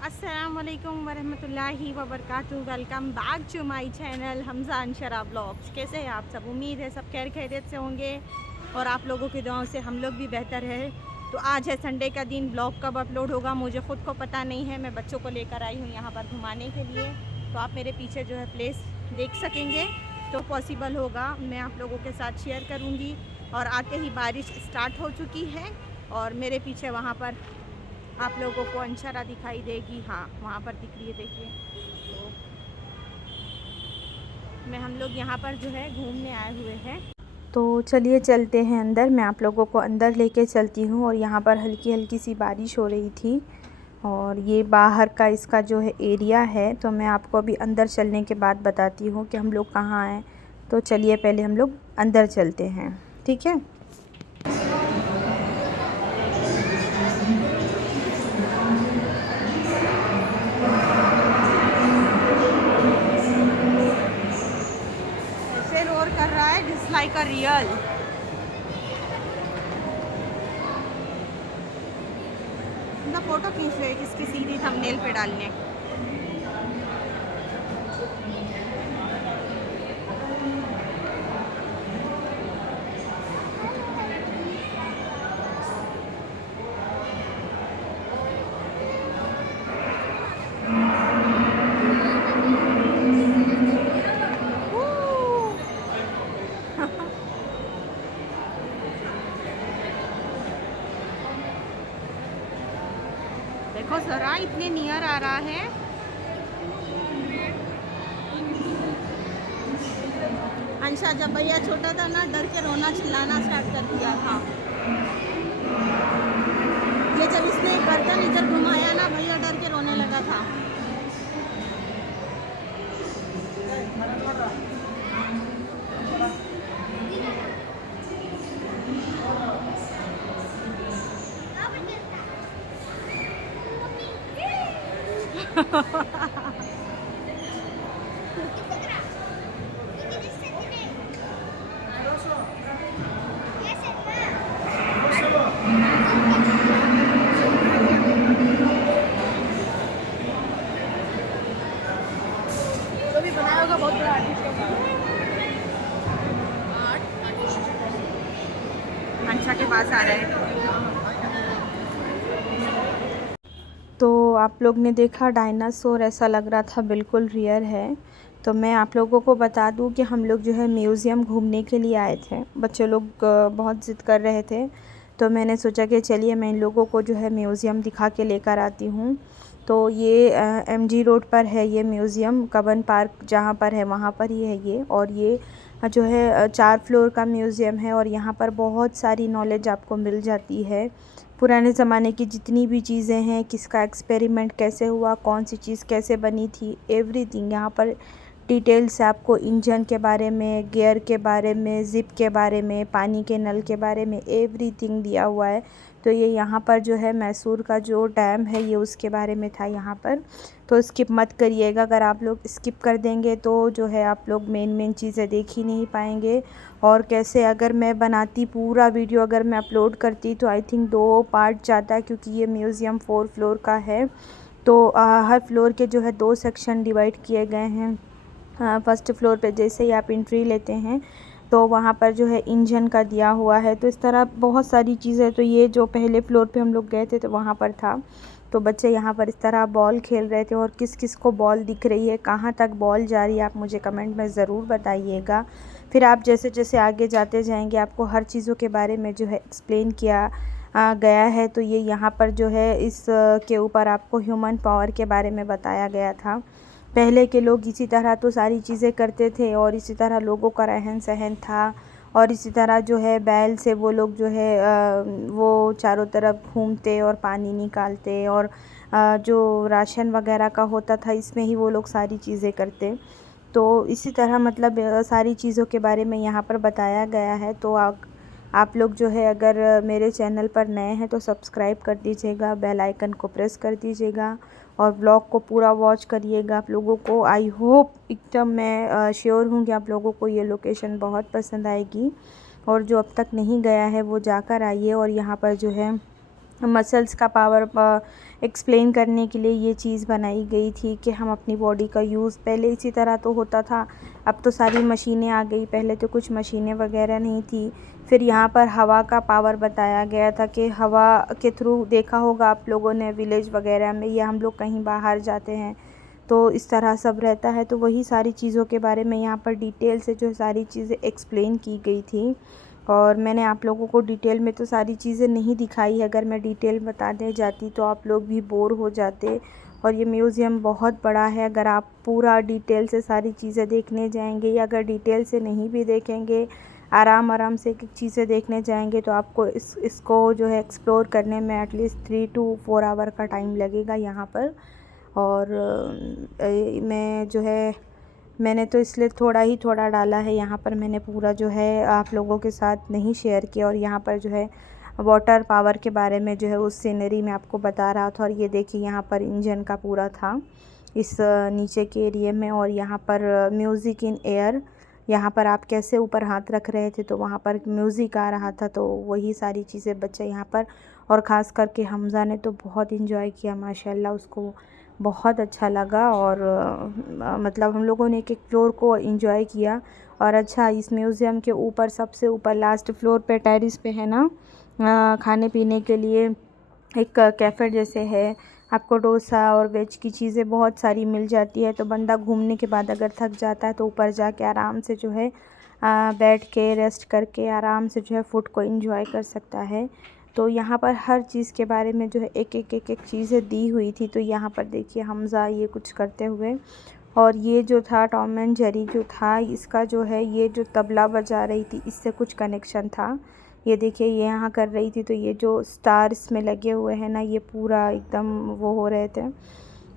अस्सलामुअलैकुम वरहमतुल्लाहि वबरकातुहू। Welcome back to my channel Hamza Anshara blogs. कैसे हैं आप सब? उम्मीद है सब खैर खैरियत से होंगे और आप लोगों की दुआओं से हम लोग भी बेहतर है। तो आज है संडे का दिन। ब्लॉग कब अपलोड होगा मुझे ख़ुद को पता नहीं है। मैं बच्चों को लेकर आई हूँ यहाँ पर घुमाने के लिए, तो आप मेरे पीछे जो है प्लेस देख सकेंगे। तो पॉसिबल होगा मैं आप लोगों के साथ शेयर करूँगी। और आते ही बारिश स्टार्ट हो चुकी है और मेरे पीछे वहाँ पर आप लोगों को अंशरा दिखाई देगी। हाँ, वहाँ पर दिख रही है, देखिए। तो हम लोग यहाँ पर जो है घूमने आए हुए हैं। तो चलिए चलते हैं अंदर। मैं आप लोगों को अंदर लेके चलती हूँ। और यहाँ पर हल्की हल्की सी बारिश हो रही थी और ये बाहर का इसका जो है एरिया है। तो मैं आपको अभी अंदर चलने के बाद बताती हूँ कि हम लोग कहाँ आए। तो चलिए पहले हम लोग अंदर चलते हैं, ठीक है। ऐसे रोर कर रहा है जिस लाइक अ रियल। ना फोटो खींच रहे किसकी सीधी थंबनेल पे डालने। देखो ज़रा इतने नियर आ रहा है। अंशा जब भैया छोटा था ना, डर के रोना चिल्लाना स्टार्ट कर दिया था। ये जब इसने गर्दन इधर घुमाया ना, भैया डर के रोने लगा था। तो भी बनाया होगा बहुत बड़ा आर्टिस्ट होगा। अंशा के पास आ रहे हैं। तो आप लोग ने देखा डायनासोर, ऐसा लग रहा था बिल्कुल रियल है। तो मैं आप लोगों को बता दूं कि हम लोग जो है म्यूज़ियम घूमने के लिए आए थे। बच्चे लोग बहुत ज़िद कर रहे थे, तो मैंने सोचा कि चलिए मैं इन लोगों को जो है म्यूज़ियम दिखा के लेकर आती हूँ। तो ये एमजी रोड पर है ये म्यूज़ियम, कबन पार्क जहाँ पर है वहाँ पर ही है ये। और ये जो है 4 फ्लोर का म्यूज़ियम है और यहाँ पर बहुत सारी नॉलेज आपको मिल जाती है। पुराने ज़माने की जितनी भी चीज़ें हैं, किसका एक्सपेरिमेंट कैसे हुआ, कौन सी चीज़ कैसे बनी थी, एवरीथिंग यहाँ पर डिटेल से आपको इंजन के बारे में, गियर के बारे में, ज़िप के बारे में, पानी के नल के बारे में एवरीथिंग दिया हुआ है। तो ये यहाँ पर जो है मैसूर का जो डैम है ये उसके बारे में था यहाँ पर। तो स्किप मत करिएगा, अगर आप लोग स्किप कर देंगे तो जो है आप लोग मेन चीज़ें देख ही नहीं पाएंगे। और कैसे अगर मैं बनाती पूरा वीडियो, अगर मैं अपलोड करती तो आई थिंक 2 पार्ट जाता, क्योंकि ये म्यूज़ियम 4 फ्लोर का है। तो हर फ्लोर के जो है 2 सेक्शन डिवाइड किए गए हैं। फर्स्ट फ्लोर पे जैसे ही आप एंट्री लेते हैं तो वहाँ पर जो है इंजन का दिया हुआ है। तो इस तरह बहुत सारी चीज़ें। तो ये जो पहले फ्लोर पे हम लोग गए थे तो वहाँ पर था। तो बच्चे यहाँ पर इस तरह बॉल खेल रहे थे। और किस किस को बॉल दिख रही है, कहाँ तक बॉल जा रही है, आप मुझे कमेंट में ज़रूर बताइएगा। फिर आप जैसे जैसे आगे जाते जाएंगे आपको हर चीज़ों के बारे में जो है एक्सप्लेन किया गया है। तो ये यहाँ पर जो है इस के ऊपर आपको ह्यूमन पावर के बारे में बताया गया था। पहले के लोग इसी तरह तो सारी चीज़ें करते थे और इसी तरह लोगों का रहन सहन था। और इसी तरह जो है बैल से वो लोग जो है वो चारों तरफ घूमते और पानी निकालते। और जो राशन वगैरह का होता था इसमें ही वो लोग सारी चीज़ें करते। तो इसी तरह मतलब सारी चीज़ों के बारे में यहाँ पर बताया गया है। तो आप लोग जो है अगर मेरे चैनल पर नए हैं तो सब्सक्राइब कर दीजिएगा, बेल आइकन को प्रेस कर दीजिएगा और ब्लॉग को पूरा वॉच करिएगा। आप लोगों को आई होप, एकदम मैं श्योर हूँ कि आप लोगों को ये लोकेशन बहुत पसंद आएगी। और जो अब तक नहीं गया है वो जाकर आइए। और यहाँ पर जो है मसल्स का पावर एक्सप्लेन करने के लिए ये चीज़ बनाई गई थी कि हम अपनी बॉडी का यूज़, पहले इसी तरह तो होता था, अब तो सारी मशीनें आ गई, पहले तो कुछ मशीनें वगैरह नहीं थी। फिर यहाँ पर हवा का पावर बताया गया था कि हवा के थ्रू, देखा होगा आप लोगों ने विलेज वगैरह में, या हम लोग कहीं बाहर जाते हैं तो इस तरह सब रहता है, तो वही सारी चीज़ों के बारे में यहाँ पर डिटेल से जो सारी चीज़ें एक्सप्लेन की गई थी। और मैंने आप लोगों को डिटेल में तो सारी चीज़ें नहीं दिखाई है, अगर मैं डिटेल बताने जाती तो आप लोग भी बोर हो जाते। और ये म्यूज़ियम बहुत बड़ा है, अगर आप पूरा डिटेल से सारी चीज़ें देखने जाएंगे, या अगर डिटेल से नहीं भी देखेंगे, आराम आराम से एक एक चीज़ें देखने जाएंगे, तो आपको इसको जो है एक्सप्लोर करने में एटलीस्ट 3 to 4 आवर का टाइम लगेगा यहाँ पर। और मैं जो है, मैंने तो इसलिए थोड़ा ही थोड़ा डाला है यहाँ पर, मैंने पूरा जो है आप लोगों के साथ नहीं शेयर किया। और यहाँ पर जो है वाटर पावर के बारे में जो है उस सीनरी में आपको बता रहा था। और ये देखिए यहाँ पर इंजन का पूरा था इस नीचे के एरिया में। और यहाँ पर म्यूज़िक इन एयर, यहाँ पर आप कैसे ऊपर हाथ रख रहे थे तो वहाँ पर म्यूज़िक आ रहा था, तो वही सारी चीज़ें बच्चे यहाँ पर, और ख़ास करके हमज़ा ने तो बहुत इन्जॉय किया माशाल्लाह, उसको बहुत अच्छा लगा। और मतलब हम लोगों ने एक एक फ्लोर को एंजॉय किया। और अच्छा, इस म्यूज़ियम के ऊपर, सबसे ऊपर लास्ट फ्लोर पे टेरेस पे है ना, खाने पीने के लिए एक कैफ़े जैसे है, आपको डोसा और वेज की चीज़ें बहुत सारी मिल जाती है। तो बंदा घूमने के बाद अगर थक जाता है तो ऊपर जाके आराम से जो है बैठ के रेस्ट करके आराम से जो है फूड को एंजॉय कर सकता है। तो यहाँ पर हर चीज़ के बारे में जो है एक एक चीज़ें दी हुई थी। तो यहाँ पर देखिए हमज़ा ये कुछ करते हुए, और ये जो था टॉम एंड जेरी जो था, इसका जो है ये जो तबला बजा रही थी इससे कुछ कनेक्शन था। ये देखिए ये यहाँ कर रही थी, तो ये जो स्टार्स में लगे हुए हैं ना, ये पूरा एकदम वो हो रहे थे।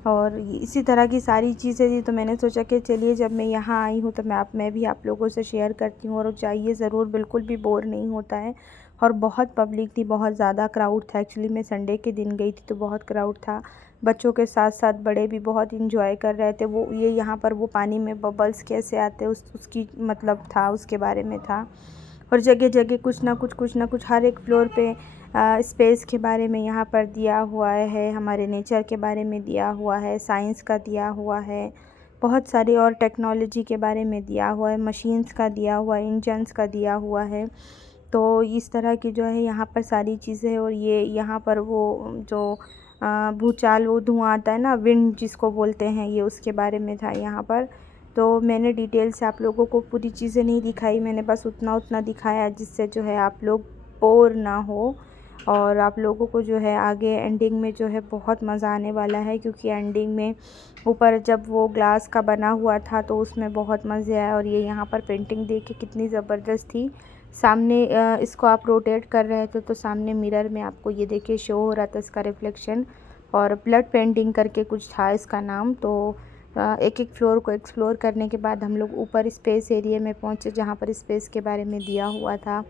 और इसी तरह की सारी चीज़ें थी। तो मैंने सोचा कि चलिए जब मैं यहाँ आई हूँ तो मैं भी आप लोगों से शेयर करती हूँ। और जाइए ज़रूर, बिल्कुल भी बोर नहीं होता है। और बहुत पब्लिक थी, बहुत ज़्यादा क्राउड था। एक्चुअली मैं संडे के दिन गई थी तो बहुत क्राउड था। बच्चों के साथ साथ बड़े भी बहुत इंजॉय कर रहे थे। वो ये यहाँ पर वो पानी में बबल्स कैसे आते उसकी मतलब था, उसके बारे में था। और जगह जगह कुछ ना कुछ हर एक फ्लोर पे स्पेस के बारे में यहाँ पर दिया हुआ है, हमारे नेचर के बारे में दिया हुआ है, साइंस का दिया हुआ है, बहुत सारी और टेक्नोलॉजी के बारे में दिया हुआ है, मशीन्स का दिया हुआ है, इंजन्स का दिया हुआ है। तो इस तरह की जो है यहाँ पर सारी चीज़ें। और ये यहाँ पर वो जो भूचाल, वो धुआं आता है ना, विंड जिसको बोलते हैं, ये उसके बारे में था यहाँ पर। तो मैंने डिटेल से आप लोगों को पूरी चीज़ें नहीं दिखाई, मैंने बस उतना उतना दिखाया जिससे जो है आप लोग बोर ना हो। और आप लोगों को जो है आगे एंडिंग में जो है बहुत मज़ा आने वाला है, क्योंकि एंडिंग में ऊपर जब वो ग्लास का बना हुआ था तो उसमें बहुत मज़े आया। और ये यहाँ पर पेंटिंग देखिए कितनी ज़बरदस्त थी। सामने इसको आप रोटेट कर रहे थे तो सामने मिरर में आपको ये देखिए शो हो रहा था इसका रिफ्लेक्शन। और ब्लड पेंटिंग करके कुछ था इसका नाम। तो एक एक फ्लोर को एक्सप्लोर करने के बाद हम लोग ऊपर स्पेस एरिया में पहुँचे, जहाँ पर स्पेस के बारे में दिया हुआ था,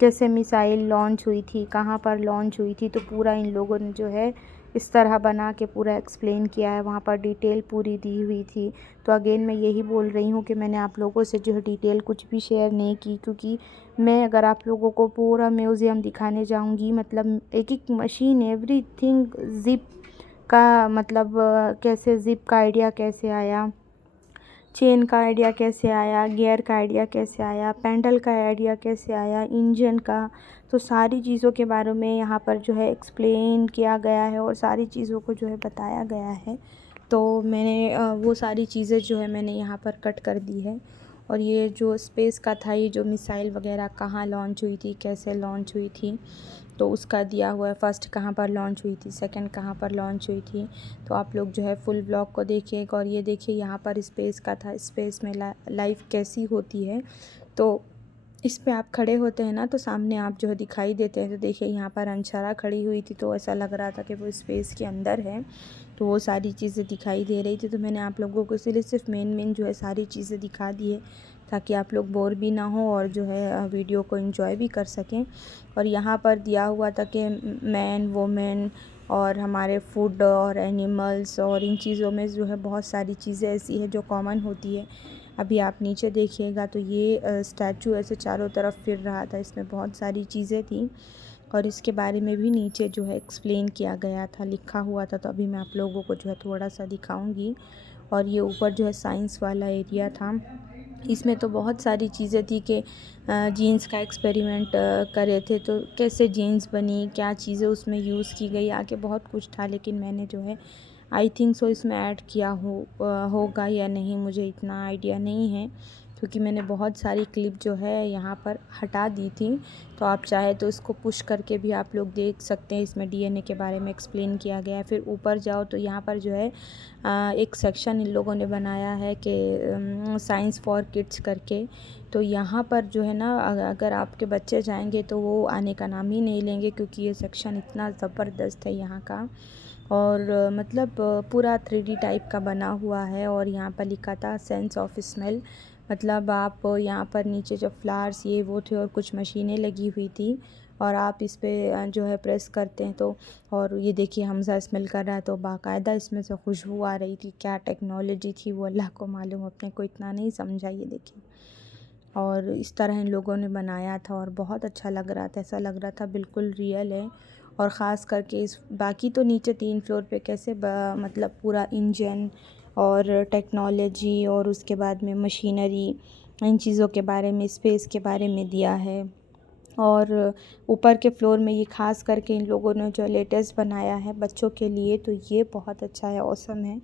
कैसे मिसाइल लॉन्च हुई थी, कहाँ पर लॉन्च हुई थी। तो पूरा इन लोगों ने जो है इस तरह बना के पूरा एक्सप्लेन किया है, वहाँ पर डिटेल पूरी दी हुई थी। तो अगेन मैं यही बोल रही हूँ कि मैंने आप लोगों से जो है डिटेल कुछ भी शेयर नहीं की, क्योंकि मैं अगर आप लोगों को पूरा म्यूज़ियम दिखाने जाऊँगी, मतलब एक एक मशीन, एवरीथिंग, ज़िप का मतलब कैसे ज़िप का आइडिया कैसे आया, चेन का आइडिया कैसे आया, गियर का आइडिया कैसे आया, पैडल का आइडिया कैसे आया, इंजन का, तो सारी चीज़ों के बारे में यहाँ पर जो है एक्सप्लेन किया गया है और सारी चीज़ों को जो है बताया गया है। तो मैंने वो सारी चीज़ें जो है मैंने यहाँ पर कट कर दी है। और ये जो स्पेस का था, ये जो मिसाइल वगैरह कहाँ लॉन्च हुई थी, कैसे लॉन्च हुई थी, तो उसका दिया हुआ है। फर्स्ट कहाँ पर लॉन्च हुई थी, सेकंड कहाँ पर लॉन्च हुई थी। तो आप लोग जो है फुल ब्लॉग को देखिएगा। और ये देखिए यहाँ पर स्पेस का था, स्पेस में लाइफ कैसी होती है। तो इस पे आप खड़े होते हैं ना तो सामने आप जो है दिखाई देते हैं। तो देखिए यहाँ पर अंशारा खड़ी हुई थी तो ऐसा लग रहा था कि वो स्पेस के अंदर है, तो वो सारी चीज़ें दिखाई दे रही थी। तो मैंने आप लोगों को इसीलिए सिर्फ मेन जो है सारी चीज़ें दिखा दी है, ताकि आप लोग बोर भी ना हो और जो है वीडियो को एंजॉय भी कर सकें। और यहाँ पर दिया हुआ था कि मैन, वुमेन और हमारे फूड और एनिमल्स, और इन चीज़ों में जो है बहुत सारी चीज़ें ऐसी है जो कॉमन होती है। अभी आप नीचे देखिएगा तो ये स्टैचू ऐसे चारों तरफ फिर रहा था, इसमें बहुत सारी चीज़ें थी। और इसके बारे में भी नीचे जो है एक्सप्लेन किया गया था, लिखा हुआ था। तो अभी मैं आप लोगों को जो है थोड़ा सा दिखाऊंगी। और ये ऊपर जो है साइंस वाला एरिया था। इसमें तो बहुत सारी चीज़ें थी कि जीन्स का एक्सपेरिमेंट करे थे, तो कैसे जीन्स बनी, क्या चीज़ें उसमें यूज़ की गई, आगे बहुत कुछ था। लेकिन मैंने जो है आई थिंक सो इसमें ऐड किया होगा या नहीं, मुझे इतना आइडिया नहीं है, क्योंकि मैंने बहुत सारी क्लिप जो है यहाँ पर हटा दी थी। तो आप चाहे तो इसको पुश करके भी आप लोग देख सकते हैं। इसमें डीएनए के बारे में एक्सप्लेन किया गया है। फिर ऊपर जाओ तो यहाँ पर जो है एक सेक्शन इन लोगों ने बनाया है कि साइंस फॉर किड्स करके। तो यहाँ पर जो है ना, अगर आपके बच्चे जाएंगे तो वो आने का नाम ही नहीं लेंगे, क्योंकि ये सेक्शन इतना ज़बरदस्त है यहाँ का। और मतलब पूरा 3D टाइप का बना हुआ है। और यहाँ पर लिखा था सेंस ऑफ स्मेल, मतलब आप यहाँ पर नीचे जो फ्लावर्स ये वो थे और कुछ मशीनें लगी हुई थी, और आप इस पे जो है प्रेस करते हैं तो, और ये देखिए हमज़ा स्मेल कर रहा है तो बाकायदा इसमें से खुशबू आ रही थी। क्या टेक्नोलॉजी थी वो अल्लाह को मालूम, अपने को इतना नहीं समझा। ये देखिए, और इस तरह इन लोगों ने बनाया था और बहुत अच्छा लग रहा था, ऐसा लग रहा था बिल्कुल रियल है। और ख़ास करके इस बाकी तो नीचे 3 फ्लोर पे कैसे मतलब पूरा इंजन और टेक्नोलॉजी और उसके बाद में मशीनरी, इन चीज़ों के बारे में, स्पेस के बारे में दिया है। और ऊपर के फ्लोर में ये ख़ास करके इन लोगों ने जो लेटेस्ट बनाया है बच्चों के लिए, तो ये बहुत अच्छा है, ऑसम है।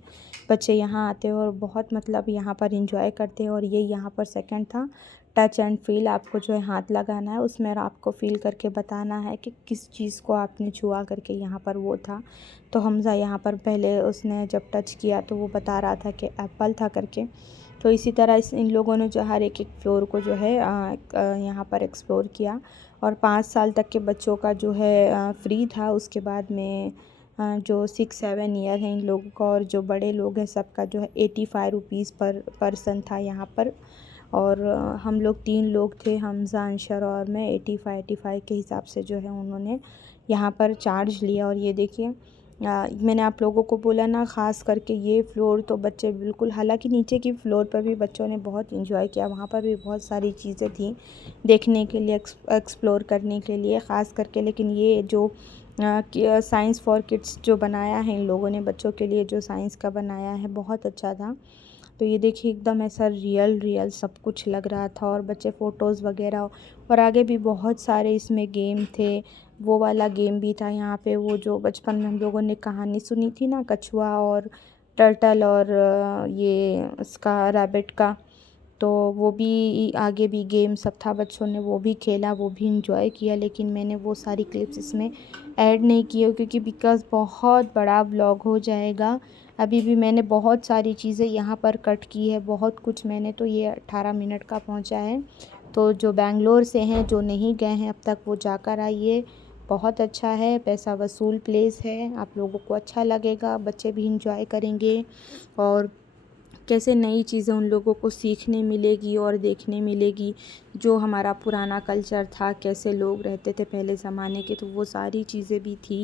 बच्चे यहाँ आते हैं और बहुत मतलब यहाँ पर इंजॉय करते हैं। और ये यहाँ पर सेकंड था, टच एंड फील, आपको जो है हाथ लगाना है उसमें और आपको फ़ील करके बताना है कि किस चीज़ को आपने छुआ करके यहाँ पर वो था। तो हमज़ा यहाँ पर पहले उसने जब टच किया तो वो बता रहा था कि एप्पल था करके। तो इसी तरह इन लोगों ने जो हर एक फ्लोर को जो है यहाँ पर एक्सप्लोर किया। और 5 साल तक के बच्चों का जो है फ्री था। उसके बाद में जो 6-7 ईयर हैं इन लोगों का, और जो बड़े लोग हैं सबका जो है 85 रुपीज़ पर पर्सन था यहाँ पर। और हम लोग 3 लोग थे, हमज़ा, अंशर और मैं। 85 के हिसाब से जो है उन्होंने यहाँ पर चार्ज लिया। और ये देखिए, मैंने आप लोगों को बोला ना, ख़ास करके ये फ्लोर तो बच्चे बिल्कुल, हालांकि नीचे की फ्लोर पर भी बच्चों ने बहुत इंजॉय किया, वहाँ पर भी बहुत सारी चीज़ें थी देखने के लिए, एक्सप्लोर करने के लिए ख़ास करके। लेकिन ये जो साइंस फॉर किड्स जो बनाया है इन लोगों ने बच्चों के लिए, जो साइंस का बनाया है, बहुत अच्छा था। तो ये देखिए एकदम ऐसा रियल सब कुछ लग रहा था। और बच्चे फ़ोटोज़ वगैरह, और आगे भी बहुत सारे इसमें गेम थे। वो वाला गेम भी था यहाँ पे, वो जो बचपन में हम लोगों ने कहानी सुनी थी ना, कछुआ और टर्टल और ये उसका रैबिट का। तो वो भी आगे भी गेम सब था, बच्चों ने वो भी खेला, वो भी इंजॉय किया। लेकिन मैंने वो सारी क्लिप्स इसमें ऐड नहीं की है, क्योंकि बिकॉज़ बहुत बड़ा व्लॉग हो जाएगा। अभी भी मैंने बहुत सारी चीज़ें यहाँ पर कट की है, बहुत कुछ मैंने, तो ये 18 मिनट का पहुँचा है। तो जो बैंगलोर से हैं, जो नहीं गए हैं अब तक, वो जाकर आइए, बहुत अच्छा है, पैसा वसूल प्लेस है, आप लोगों को अच्छा लगेगा, बच्चे भी इंजॉय करेंगे। और कैसे नई चीज़ें उन लोगों को सीखने मिलेगी और देखने मिलेगी। जो हमारा पुराना कल्चर था, कैसे लोग रहते थे पहले ज़माने के, तो वो सारी चीज़ें भी थी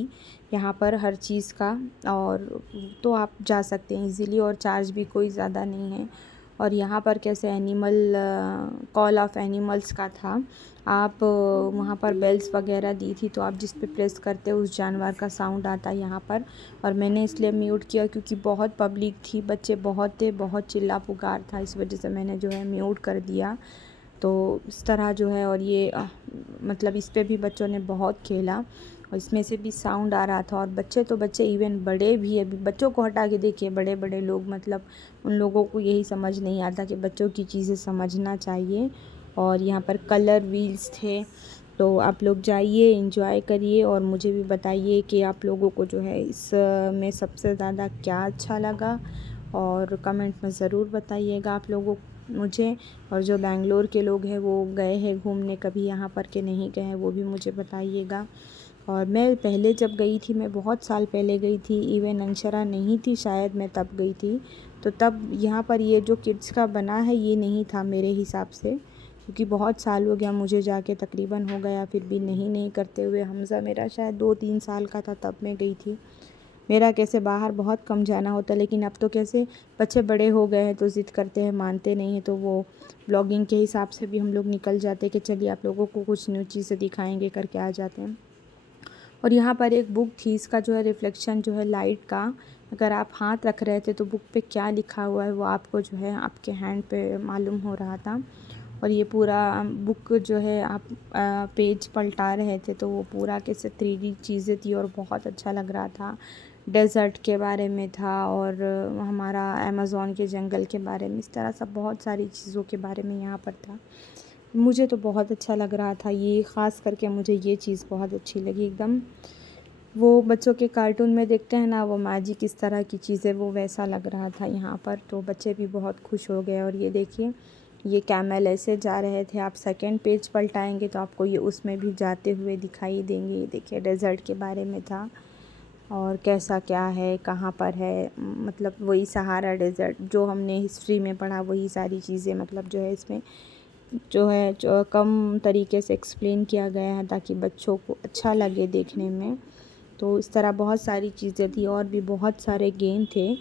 यहाँ पर, हर चीज़ का। और तो आप जा सकते हैं इजीली, और चार्ज भी कोई ज़्यादा नहीं है। और यहाँ पर कैसे एनिमल, कॉल ऑफ एनिमल्स का था। आप वहाँ पर बेल्स वगैरह दी थी, तो आप जिस पे प्रेस करते हो उस जानवर का साउंड आता है यहाँ पर। और मैंने इसलिए म्यूट किया क्योंकि बहुत पब्लिक थी, बच्चे बहुत थे, बहुत चिल्ला पुकार था, इस वजह से मैंने जो है म्यूट कर दिया। तो इस तरह जो है, और ये मतलब इस पे भी बच्चों ने बहुत खेला, और इसमें से भी साउंड आ रहा था। और बच्चे तो बच्चे, इवन बड़े भी, अभी बच्चों को हटा के देखिए, बड़े बड़े लोग, मतलब उन लोगों को यही समझ नहीं आता कि बच्चों की चीज़ें समझना चाहिए। और यहाँ पर कलर व्हील्स थे, तो आप लोग जाइए, एंजॉय करिए, और मुझे भी बताइए कि आप लोगों को जो है इस में सबसे ज़्यादा क्या अच्छा लगा। और कमेंट में ज़रूर बताइएगा आप लोगों मुझे। और जो बैंगलोर के लोग हैं, वो गए हैं घूमने कभी यहाँ पर के नहीं गए हैं, वो भी मुझे बताइएगा। और मैं पहले जब गई थी, मैं बहुत साल पहले गई थी, इवन अंशरा नहीं थी शायद, मैं तब गई थी। तो तब यहाँ पर ये जो किड्स का बना है, ये नहीं था मेरे हिसाब से, क्योंकि बहुत साल हो गया मुझे जाके, तकरीबन हो गया, फिर भी नहीं करते हुए। हमज़ा मेरा शायद 2-3 साल का था तब मैं गई थी। मेरा कैसे बाहर बहुत कम जाना होता, लेकिन अब तो कैसे बच्चे बड़े हो गए हैं तो ज़िद करते हैं, मानते नहीं हैं, तो वो ब्लॉगिंग के हिसाब से भी हम लोग निकल जाते हैं कि चलिए आप लोगों को कुछ न्यू चीज़ें दिखाएंगे करके आ जाते हैं। और यहाँ पर एक बुक थी, इसका जो है रिफ्लेक्शन जो है लाइट का, अगर आप हाथ रख रहे थे तो बुक पे क्या लिखा हुआ है वो आपको जो है आपके हैंड पे मालूम हो रहा था। और ये पूरा बुक जो है आप पेज पलटा रहे थे तो वो पूरा कैसे 3D चीज़ें थी और बहुत अच्छा लग रहा था। डेज़र्ट के बारे में था और हमारा अमेज़न के जंगल के बारे में, इस तरह सब बहुत सारी चीज़ों के बारे में यहाँ पर था। मुझे तो बहुत अच्छा लग रहा था ये, ख़ास करके मुझे ये चीज़ बहुत अच्छी लगी एकदम। वो बच्चों के कार्टून में देखते हैं ना वो मैजिक इस तरह की चीज़ें, वो वैसा लग रहा था यहाँ पर। तो बच्चे भी बहुत खुश हो गए। और ये देखिए ये कैमल ऐसे जा रहे थे, आप सेकंड पेज पलटाएंगे तो आपको ये उसमें भी जाते हुए दिखाई देंगे। ये देखिए डेज़र्ट के बारे में था और कैसा क्या है, कहाँ पर है, मतलब वही सहारा डेज़र्ट जो हमने हिस्ट्री में पढ़ा, वही सारी चीज़ें मतलब जो है इसमें जो है जो कम तरीके से एक्सप्लेन किया गया है ताकि बच्चों को अच्छा लगे देखने में। तो इस तरह बहुत सारी चीज़ें थी और भी बहुत सारे गेम थे।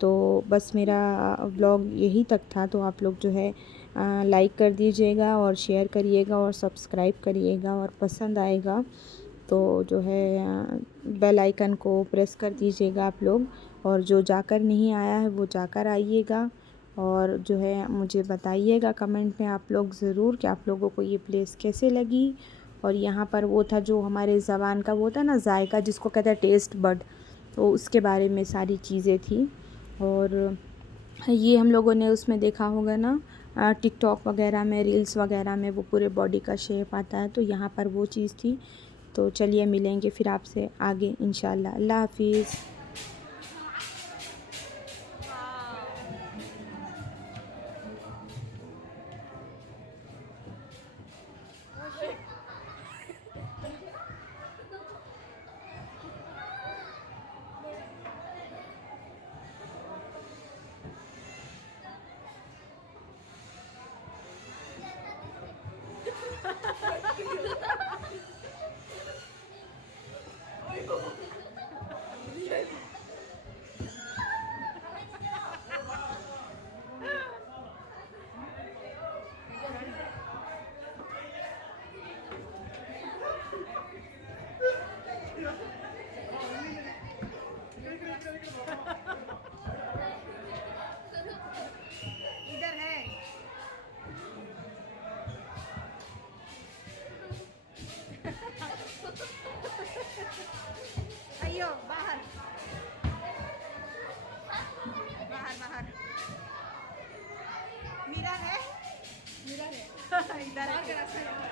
तो बस मेरा व्लॉग यही तक था। तो आप लोग जो है लाइक कर दीजिएगा और शेयर करिएगा और सब्सक्राइब करिएगा, और पसंद आएगा तो जो है बेल आइकन को प्रेस कर दीजिएगा आप लोग। और जो जाकर नहीं आया है वो जाकर आइएगा और जो है मुझे बताइएगा कमेंट में आप लोग ज़रूर कि आप लोगों को ये प्लेस कैसे लगी। और यहाँ पर वो था जो हमारे ज़बान का वो था ना जायका, जिसको कहते हैं टेस्ट बड, तो उसके बारे में सारी चीज़ें थी। और ये हम लोगों ने उसमें देखा होगा ना टिकटॉक वगैरह में, रील्स वगैरह में वो पूरे बॉडी का शेप आता है, तो यहाँ पर वो चीज़ थी। तो चलिए मिलेंगे फिर आपसे आगे इंशाल्लाह। अल्लाह हाफिज़। इधर है। अयो बाहर बाहर बाहर। मिरर है, मिरर है इधर है।